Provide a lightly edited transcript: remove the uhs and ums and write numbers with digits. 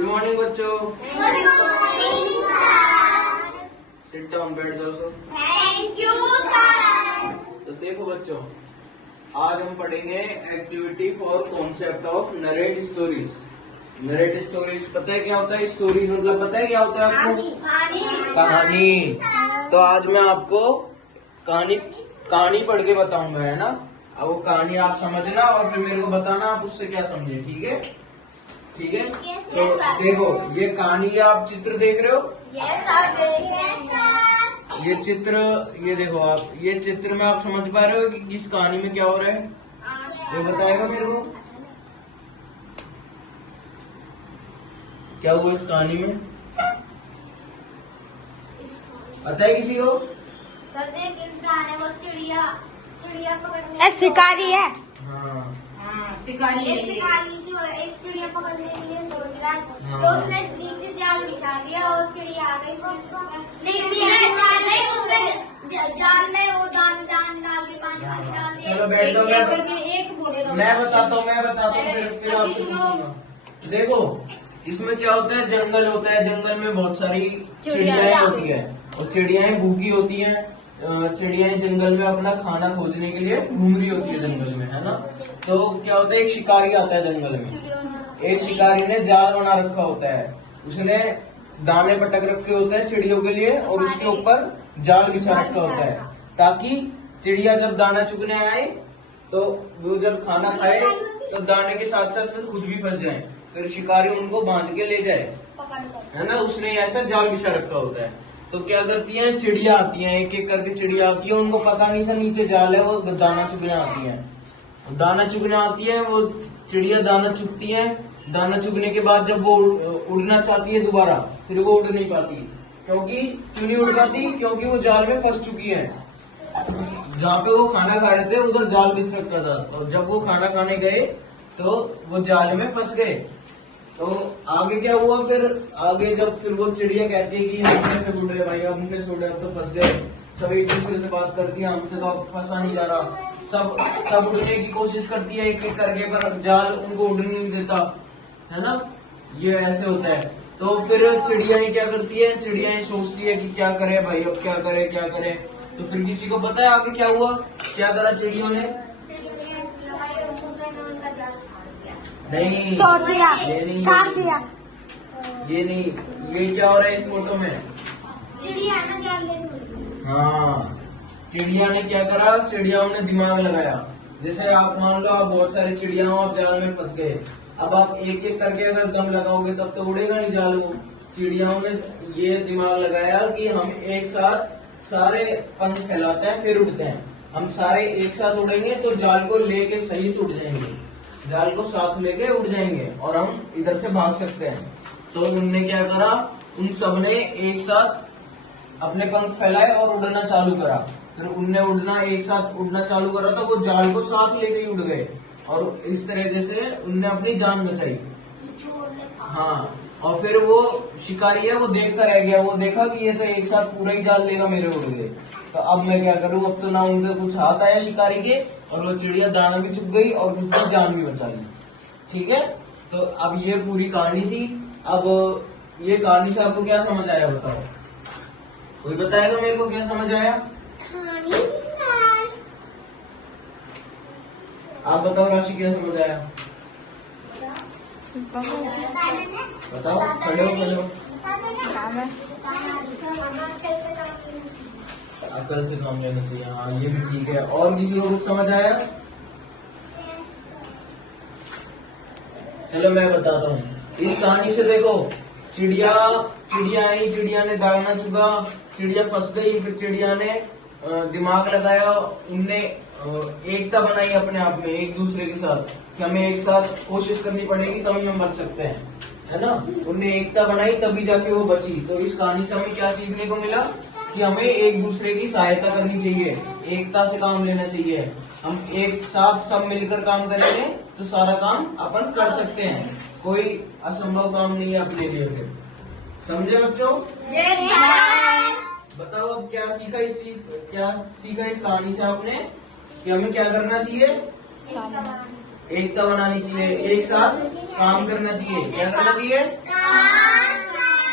Good morning बच्चों। Good morning sir. Sit down, बैठ जाओ सर। Thank you sir. तो देखो बच्चों, आज हम पढ़ेंगे activity for concept of narrate stories. Narrate stories पता है क्या होता है? स्टोरीज मतलब पता है क्या होता है आपको? कहानी। तो आज मैं आपको कहानी पढ़ के बताऊंगा, है ना। अब वो कहानी आप समझना और फिर मेरे को बताना आप उससे क्या समझे, ठीक है? ठीक है। तो देखो, ये कहानी आप चित्र देख रहे हो? Yes sir. ये चित्र, ये देखो आप, ये चित्र में आप समझ पा रहे हो कि इस कहानी में क्या हो रहा है? ये बताएगा मेरे को क्या हुआ इस कहानी में? पता है किसी को? सर एक इंसान है, वो चिड़िया पकड़ने शिकारी है। हाँ, शिकारी एक शिकारी जो एक चिड़िया पकड़ने के लिए सोच रहा है, हाँ। तो उसने नीचे जाल बिछा दिया और चिड़िया आ गई। फिर उसको नहीं उसने जाल में वो दान डाल के पानी डाल दिया। चलो बैठ जाओ, एक बोलेगा। मैं बताता हूँ फिर आप सुनो। देखो, इसमें क्या होता है, जंगल होता है, जंगल में बहुत सारी चिड़ियाएं होती है और चिड़ियाएं भूखी होती हैं। चिड़ियाएं जंगल में अपना खाना खोजने के लिए घूम रही होती है जंगल में, है ना। तो क्या होता है, एक शिकारी आता है जंगल में। एक शिकारी ने जाल बना रखा होता है, उसने दाने पटक रखे होते हैं चिड़ियों के लिए और उसके ऊपर जाल बिछा रखा होता है, ताकि चिड़िया जब दाना चुगने आए तो वो जब खाना खाए तो दाने के साथ साथ खुद भी फंस जाए, फिर शिकारी उनको बांध के ले जाए, है ना। उसने ऐसा जाल बिछा रखा होता है। तो क्या करती हैं, चिड़िया आती हैं, एक एक करके चिड़िया आती है। उनको पता नहीं था नीचे जाल है, वो दाना चुगने आती है। दाना चुगने आती है वो चिड़िया, दाना चुगती है। दाना चुगने के बाद जब वो उड़ना चाहती है दोबारा, फिर वो उड़ नहीं पाती। क्यों नहीं उड़ पाती? क्योंकि वो जाल में फंस चुकी है। जहाँ पे वो खाना खा रहे थे उधर जाल बिछ रखा था, और जब वो खाना खाने गए तो वो जाल में फंस गए। तो आगे क्या हुआ? फिर आगे जब फिर वो चिड़िया कहती है कि हम कैसे उड़ रहे भाई, हम कैसे उड़ रहे, अब तो फंस गए। सब एक दूसरे से बात करती है, हमसे तो अब फंसा नहीं जा रहा। सब उड़ने की कोशिश करती है एक एक करके, पर जाल उनको उड़ने नहीं देता, है ना। ये ऐसे होता है। तो फिर चिड़ियाएं क्या करती है, चिड़ियाएं सोचती है कि क्या करे भाई, अब क्या करे। तो फिर किसी को पता है आगे क्या हुआ? क्या करा चिड़ियों ने? नहीं, तोड़ दिया, ये नहीं, काट दिया। ये नहीं, ये क्या हो रहा है इस फोटो में? चिड़िया ना जाल ले। हाँ, चिड़िया ने क्या करा, चिड़ियाओं ने दिमाग लगाया। जैसे आप मान लो, आप बहुत सारी चिड़िया हो, आप जाल में फंस गए। अब आप एक एक करके अगर दम लगाओगे तब तो उड़ेगा नहीं जाल। वो चिड़ियाओं ने ये दिमाग लगाया कि हम एक साथ सारे पंख फैलाते हैं फिर उड़ते हैं। हम सारे एक साथ उड़ेंगे तो जाल को लेके सही उड़ जाएंगे, जाल को साथ लेके उड़ जाएंगे और हम इधर से भाग सकते हैं। तो उनने क्या करा, उन सबने एक साथ अपने पंख फैलाए और उड़ना चालू करा। फिर उनने एक साथ उड़ना चालू करा तो वो जाल को साथ लेके ही उड़ गए, और इस तरीके से उनने अपनी जान बचाई। हाँ, और फिर वो शिकारी है वो देखता रह गया। वो देखा कि ये तो एक साथ पूरा ही जाल लेगा, मेरे उड़ गए, तो अब मैं क्या करूँ। अब तो ना उनके कुछ हाथ आया शिकारी के, और वो चिड़िया दाना भी चुग गई और उसकी जान भी बचा ली। ठीक है, तो अब ये पूरी कहानी थी। अब ये कहानी से आपको क्या समझ आया बताओ? कोई बताएगा मेरे को क्या समझ आया? आप बताओ राशि, क्या समझ आया? बताओ, खड़े हो। अकल से काम लेना चाहिए। हाँ, ये भी ठीक है। और किसी को कुछ समझ आया? चलो मैं बताता हूँ। इस कहानी से देखो, चिड़िया आई, चिड़िया ने दाना चुगा, चिड़िया फंस गई। फिर चिड़िया ने दिमाग लगाया, उनने एकता बनाई अपने आप में एक दूसरे के साथ, कि हमें एक साथ कोशिश करनी पड़ेगी तभी हम बच सकते हैं, है ना। उनने एकता बनाई तभी जाके वो बची। तो इस कहानी से हमें क्या सीखने को मिला? कि हमें एक दूसरे की सहायता करनी चाहिए, एकता से काम लेना चाहिए। हम एक साथ सब मिलकर काम करेंगे तो सारा काम अपन कर सकते हैं। कोई असंभव काम नहीं है अपने लिए। समझे बच्चों? बताओ अब क्या सीखा इस कहानी से आपने, कि हमें क्या करना चाहिए? एकता बनानी चाहिए, एक साथ काम करना चाहिए। क्या करना चाहिए?